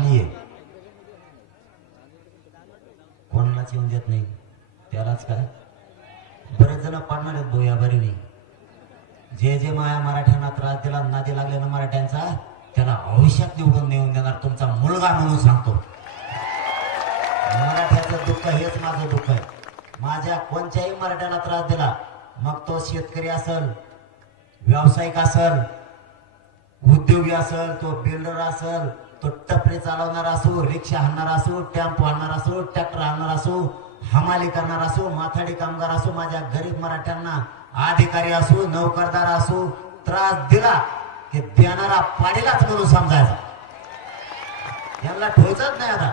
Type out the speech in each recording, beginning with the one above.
आपली आहे, कोणालाच येऊन देत नाही त्यालाच काय. बरेच जण पाडणार आहेत भाऊ या बरीने. जे जे माया मराठ्यांना त्रास दिला, नादी लागले ना मराठ्यांचा, त्याला भविष्यात निवडून नेऊन देणार तुमचा मुलगा म्हणून सांगतो. मराठ्याचं दुःख हेच माझं दुःख आहे. माझ्या कोणत्याही मराठ्याला त्रास दिला, मग तो शेतकरी असेल, व्यावसायिक असेल, उद्योगी असेल, तो बिल्डर असेल, तो टपरी चालवणार असो, रिक्षा हाणणार असो, टेम्पो हाणणार असो, ट्रॅक्टर हाणणार असो, हमाली करणार असो, माथाडी कामगार असो, माझ्या गरीब मराठ्यांना अधिकारी असो, नोकरदार असो, त्रास दिला की देणारा पाडीलाच म्हणून समजायचा. यांना ठेवायचंच नाही. आता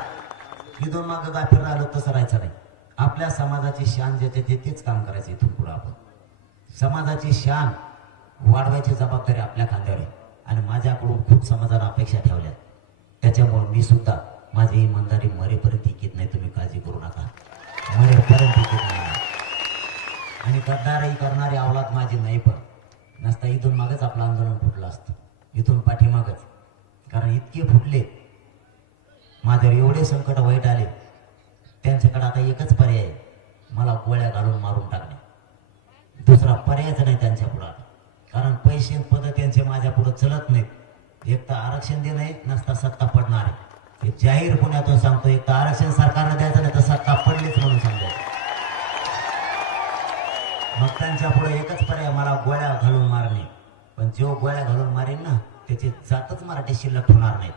इथून मागं गाफीर राहिलो तसं राहायचं नाही. आपल्या समाजाची शान जे तेच काम करायचं. इथून पुढे आपण समाजाची शान वाढवायची जबाबदारी आपल्या खांद्यावर आहे. आणि माझ्याकडून खूप समाजाला अपेक्षा ठेवल्या, त्याच्यामुळे मी सुद्धा माझी इमानदारी मरेपर्यंत टिकत नाही. तुम्ही काळजी करू नका, मरेपर्यंत टिकत नाही. आणि गद्दारही करणारी अवलाद माझी नाही, पण नसता इथून मागच आपलं आंदोलन फुटलं असतं, इथून पाठीमागच. कारण इतके फुटले, माझ्यावर एवढे संकट वाईट आले, त्यांच्याकडे आता एकच पर्याय आहे, मला गोळ्या घालून मारून टाकणे. दुसरा पर्यायच नाही त्यांच्या पुढे. कारण पैसे पद त्यांचे माझ्या पुढे चलत नाहीत. एक तर आरक्षण देणं आहे, नसता सत्ता पडणार आहे. हे जाहीर पुण्यातून सांगतो. एक तर आरक्षण सरकारनं द्यायचं नाही तर सत्ता पडलीच म्हणून सांगायचं. मग त्यांच्या पुढे एकच पर्याय, मला गोळ्या घालून मारणे. पण जो गोळ्या घालून मारेन ना, त्याची जातच मराठी शिल्लक होणार नाही.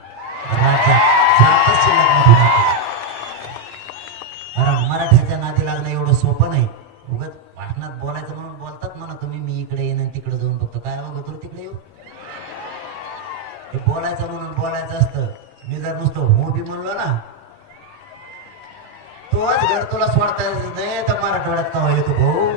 राज्यात जातच शिल्लक नाही होणार. कारण मराठ्याच्या नादी लागणं एवढं सोपं नाही. उगाच भाषणात बोलायचं म्हणून बोलतात म्हणा तुम्ही, मी इकडे येईन तिकडे जाऊन बघतो. काय बघ तुला तिकडे येऊ, हे बोलायचं म्हणून बोलायचं असतं. मी जर नुसतं हो बी म्हणलो ना, तोच घर तुला सोडता नाही तर मराठवाड्यात कवा येतो भाऊ.